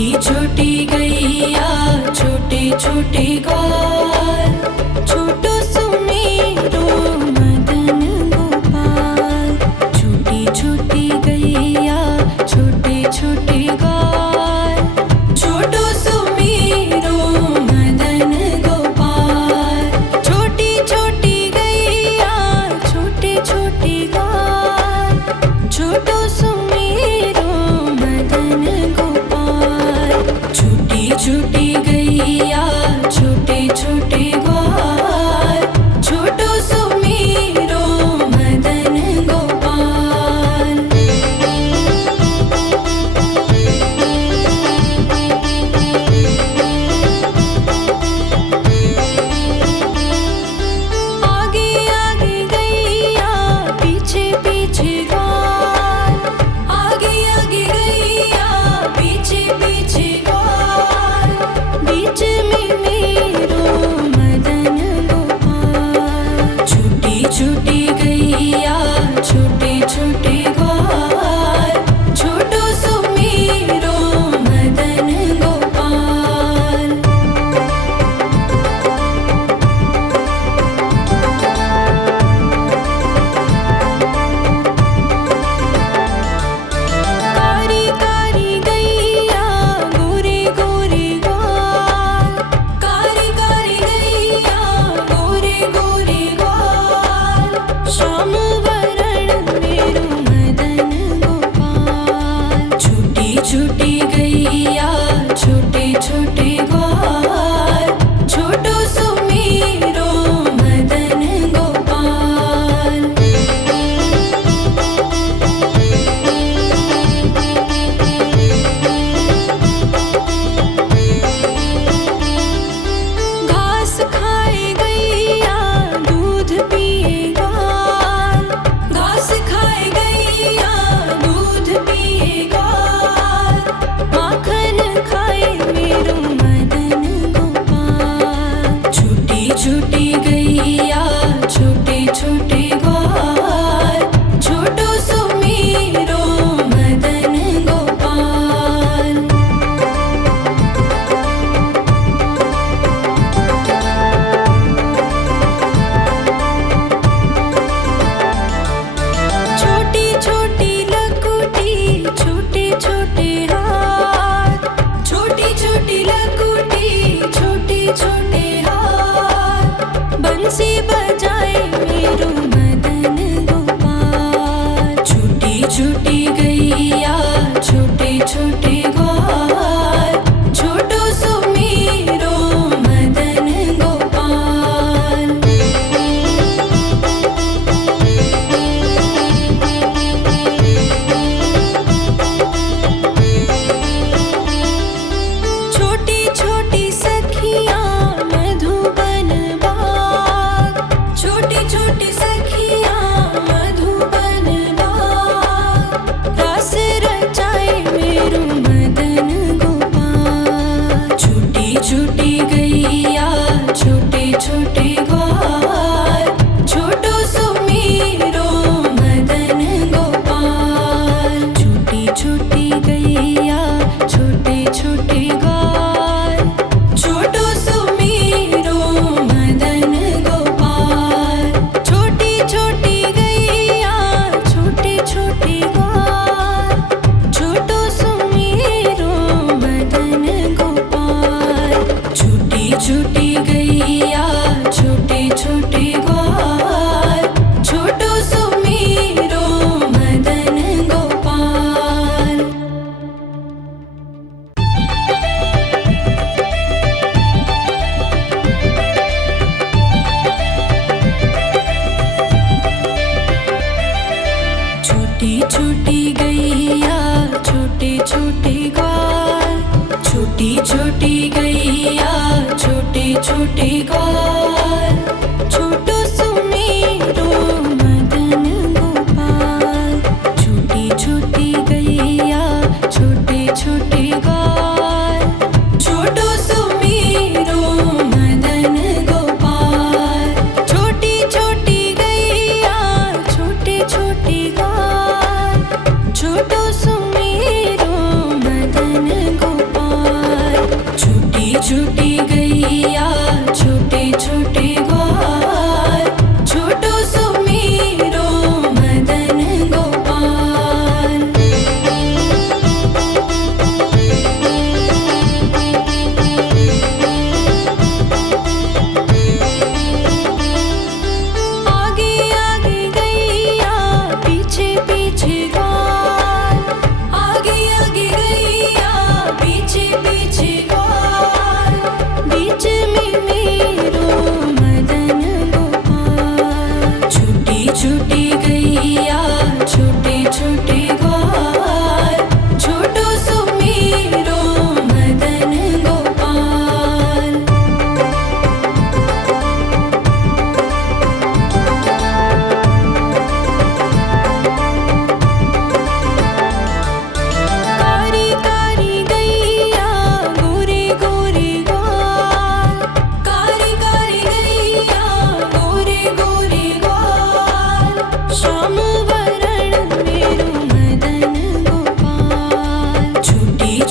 छोटी गैया छोटे छोटे ग्वाल, छोटो सुमेरो मदन गोपाल। छोटी छोटी गैया छोटे छोटे ग्वाल, छोटो सुमेरो मदन गोपाल। छोटी छोटी गैया छोटे छोटे ग्वाल, छोटो सुमेरो मदन गोपाल। छोटी छोटी गैया छोटे छोटे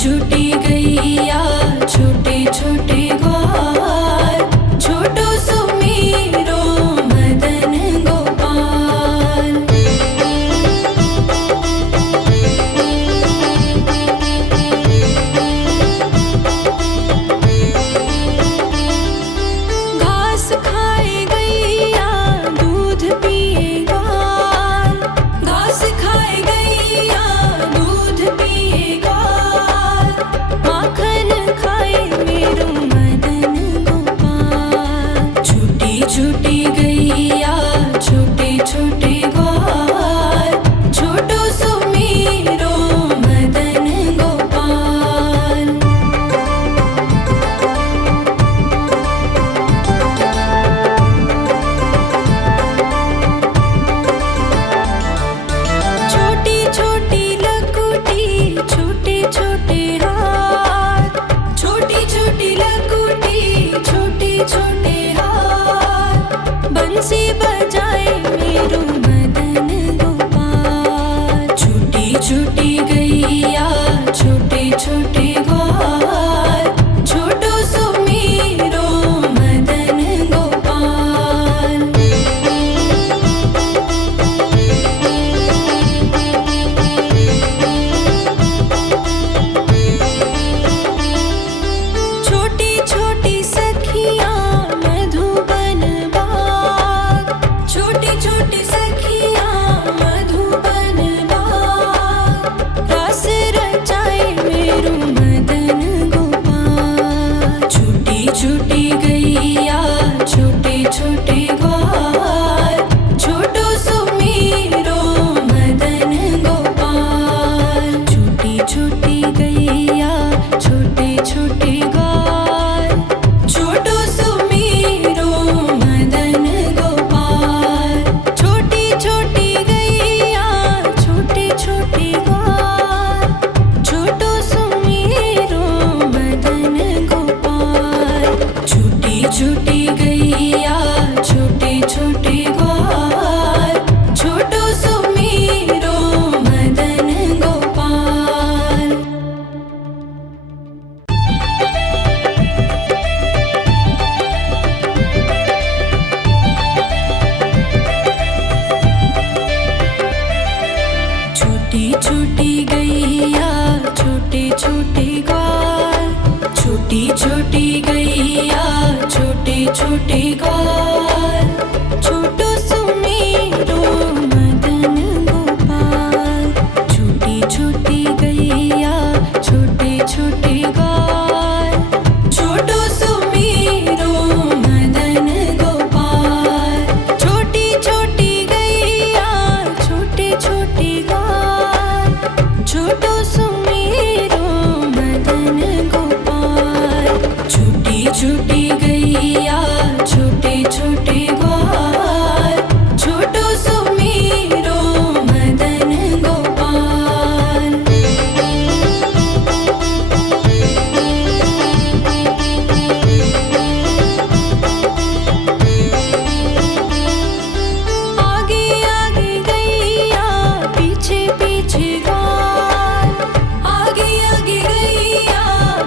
छूटी गैया छोटे छोटे ग्वाल, छोटो सुमेरो मदन गोपाल। घास खाए गैया दूध पिए ग्वाल, घास खाए गैया दूध पिए ग्वाल, माखन खाए मेरो मदन गोपाल। छोटी छोटी गैया छोटे छोटे ग्वाल, छोटो सुमेरो मदन गोपाल। छोटी छोटी लकुटी छोटे छोटे हाथ, छोटी छोटी लकुटी छोटे छोटे हाथ, बंसी बजाए मेरो मदन गोपाल। छोटी छोटी गैया छोटे छोटे ग्वाल, छोटो सुमेरो मदन गोपाल। छोटी छोटी सखियाँ मधुबन बाग, छोटी छोटी सखियाँ मधुबन बाग, रास रचाए मेरो मदन गोपाल। छोटी छोटी गैया छोटे छोटे ग्वाल, छोटो सुमेरो मदन गोपाल। छोटी छोटी गैया छोटे छोटे ग्वाल, छोटो सुमेरो मदन गोपाल। छोटी छोटी गैया छोटे छोटे ग्वाल, छोटो सुमेरो मदन गोपाल। छोटी छोटी गैया छोटे छोटे ग्वाल, छोटो सुमेरो मदन गोपाल। छोटी छोटी गैया छोटे छोटे ग्वाल, छोटी छोटी गैया छोटे छोटे ग्वाल, छोटो सुमेरो मदन गोपाल। छोटी छोटी गैया छोटे छोटे ग्वाल, छोटो सुमेरो मदन गोपाल। छोटी छोटी गैया छोटे छोटे ग्वाल, छोटो सुमेरो मदन गोपाल। छोटी छोटी गैया छोटे छोटे ग्वाल, छोटो सुमेरो मदन गोपाल। आगे आगे गैया पीछे पीछे ग्वाल, आगे आगे गैया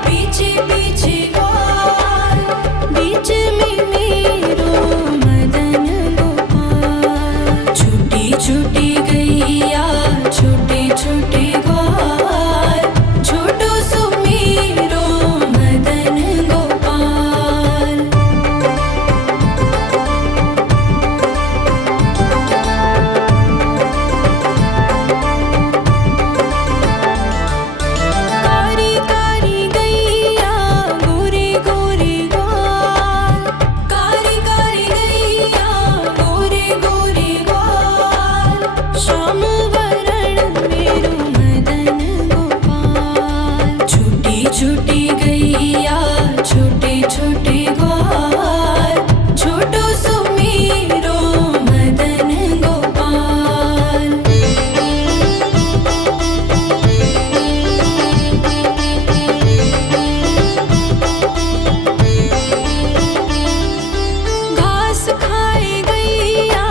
पीछे पीछे ग्वाल, बीच में मेरो मदन गोपाल। छोटी छोटी गैया छोटे छोटे ग्वाल, छोटो सुमेरो मदन गोपाल। कारी कारी गैया गोरे गोरे ग्वाल, कारी कारी गैया गोरे गोरे ग्वाल, श्याम वरण मेरो मदन गोपाल। छोटी छोटी गैया छोटे छोटे ग्वाल, छोटो सुमेरो मदन गोपाल। घास खाए गैया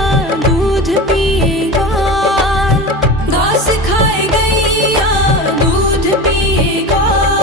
दूध पिए ग्वाल, घास खाए गैया दूध पिए ग्वाल,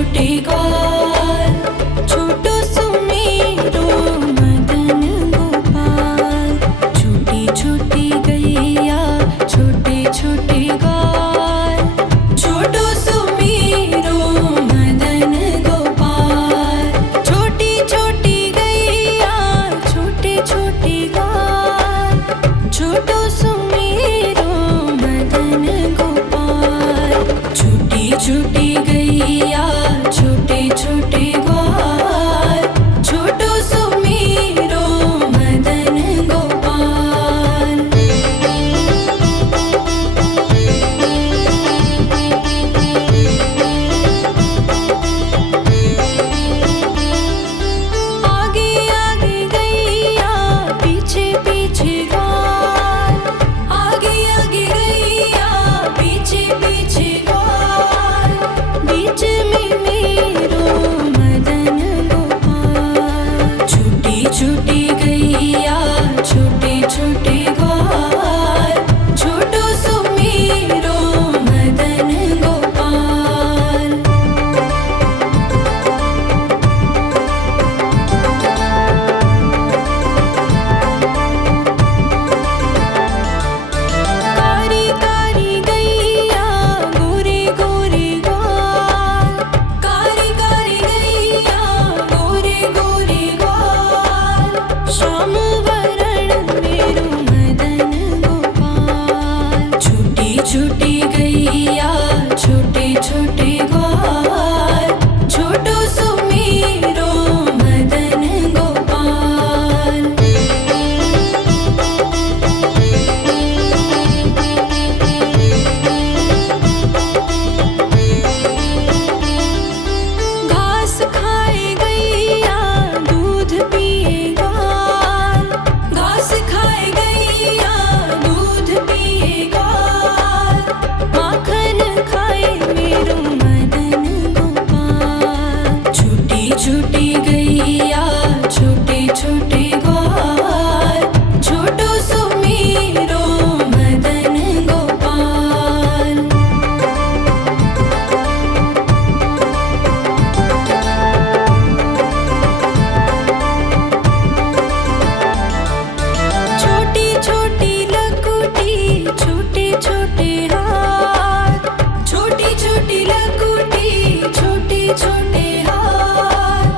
छोटे ग्वाल, छोटो सुमेरो मदन गोपाल। छोटी छोटी गैया छोटे छोटे ग्वाल, छोटो सुमेरो मदन गोपाल। छोटी छोटी गैया छोटे छोटे ग्वाल, छोटो सुमेरो मदन गोपाल। छोटी छोटी गैया छोटे छोटे ग्वाल, छोटो सुमेरो मदन गोपाल। आगे आगे गैया पीछे पीछे ग्वाल, आगे आगे गैया पीछे पीछे ग्वाल। बीच में मेरो मदन गोपाल। छोटी छोटी गैया छोटे छोटे ग्वाल, छोटो सुमेरो मदन गोपाल। कारी कारी गैया गोरे गोरे ग्वाल, कारी कारी गैया गोरे गोरे ग्वाल। श्याम वरण मेरो मदन गोपाल। छोटी छोटी गैया छोटे छोटे ग्वाल, छोटो सुमेरो मदन गोपाल। घास खाए गैया दूध पिए ग्वाल, घास खाए गैया दूध पिए ग्वाल। माखन खाए मेरो मदन गोपाल। छोटी छोटी गैया छोटे छोटे ग्वाल, छोटो सुमेरो मदन गोपाल। छोटी छोटी लकुटी छोटे छोटे हाथ, छोटी छोटी लकुटी छोटे छोटे हाथ।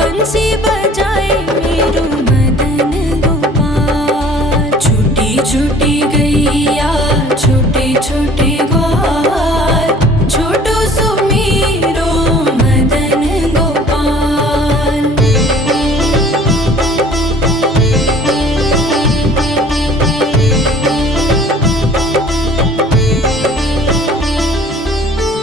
बंसी बजाए मेरो मदन गोपाल। छोटी छोटी गैया छोटे छोटे ग्वाल, छोटो सुमेरो मदन गोपाल।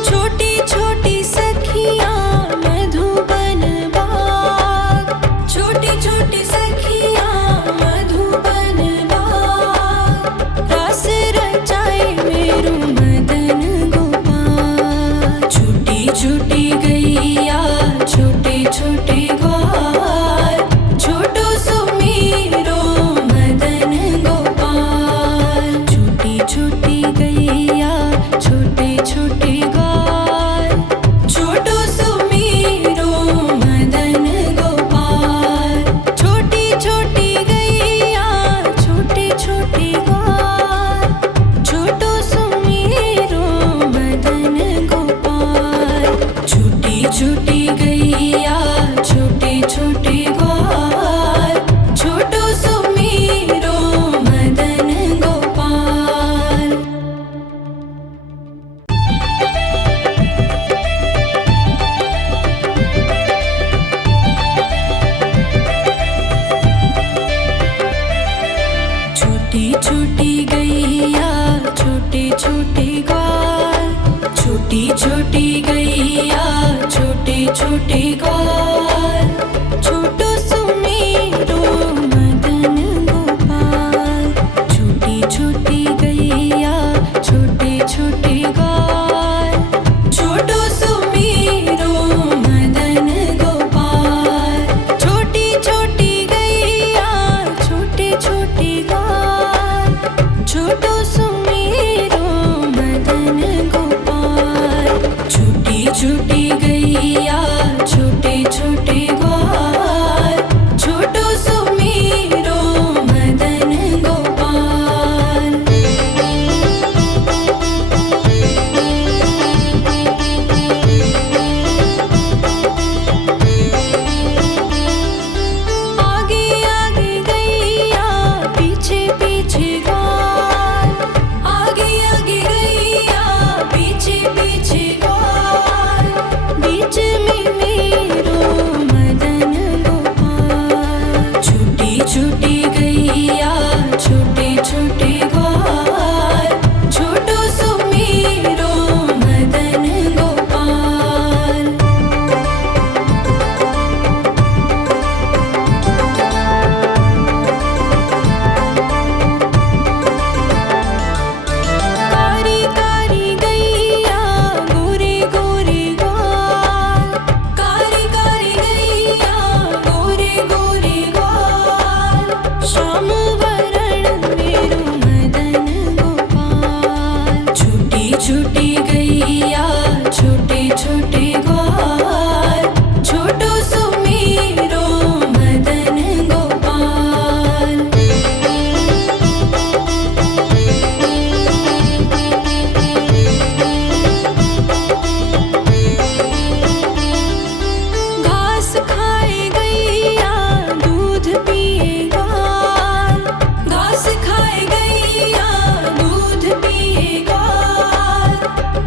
छोटी छोटी सखियाँ मधुबन बाग, छोटी छोटी सखियाँ मधुबन बाग। रास रचाए मेरो मदन गोपाल। छोटी छोटी गैया छोटे छोटे ग्वाल, छोटो सुमेरो मदन गोपाल। छोटी छोटी गैया छोटे छोटे ग्वाल, छोटो सुमेरो मदन गोपाल। छोटी छोटी गैया छोटे छोटे ग्वाल, छोटो सुमेरो मदन गोपाल। छोटी छोटी गैया छोटे छोटे ग्वाल, छोटो सुमेरो मदन गोपाल। छोटी छोटी गैया छोटे छोटे ग्वाल, छोटी छोटी गैया छोटे छोटे ग्वाल। छोटो सुमेरो मदन गोपाल। छोटी छोटी गैया छोटे छोटे ग्वाल, छोटो सुमेरो मदन गोपाल। छोटी छोटी गैया छोटे छोटे ग्वाल, छोटो सुमेरो मदन गोपाल। छोटी छोटी गैया छोटी गैया छोटे छोटे ग्वाल छोटो सुमेरो मदन गोपाल। घास खाए गैया दूध पिए ग्वाल घास खाए गैया दूध पिए ग्वाल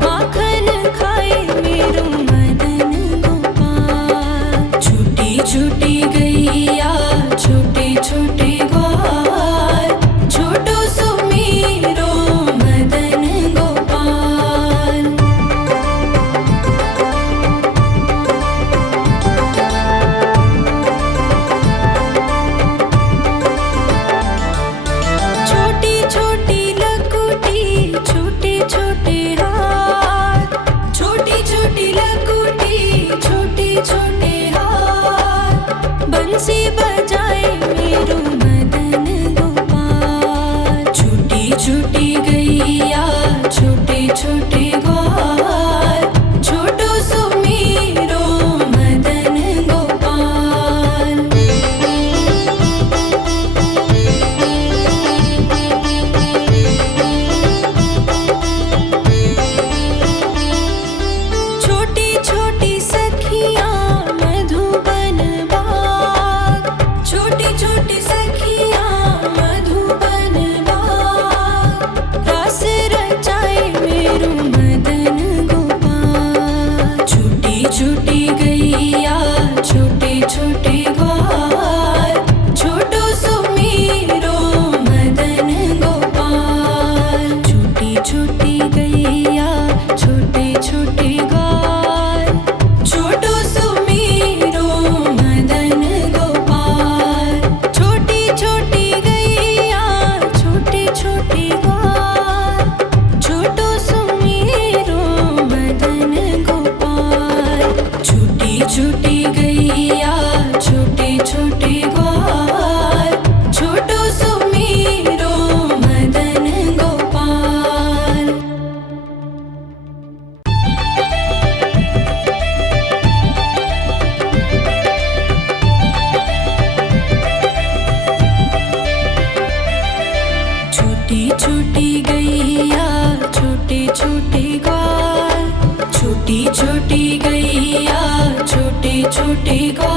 माखन खाए मेरो मदन गोपाल। छोटी छोटी गैया छोटे छोटे ग्वाल छोटो सुमेरो मदन गोपाल। छोटी छोटी लकुटी छोटे छोटे हाथ छोटी छोटी लकुटी छोटे छोटे हाथ बंसी बजाए मेरो मदन गोपाल। छोटी छोटी गैया छोटे छोटे ग्वाल छोटो सुमेरो मदन गोपाल। छोटी छोटी सखियाँ मधुबन बाग छोटी छोटी सखियाँ मधुबन बाग रास रचाए मेरो मदन गोपाल। छोटी छोटी गैया छोटे छोटे ग्वाल छोटो सुमेरो मदन गोपाल। छोटी छोटी गैया छोटे छोटे ग्वाल छोटो सुमेरो मदन गोपाल। छोटी छोटी गैया छोटे छोटे ग्वाल छोटो सुमेरो मदन गोपाल। छोटी छोटी गैया छोटे छोटे ग्वाल छोटो सुमेरो मदन गोपाल। छोटी छोटी गैया छोटे छोटे ग्वाल छोटी छोटी गैया छोटे छोटे ग्वाल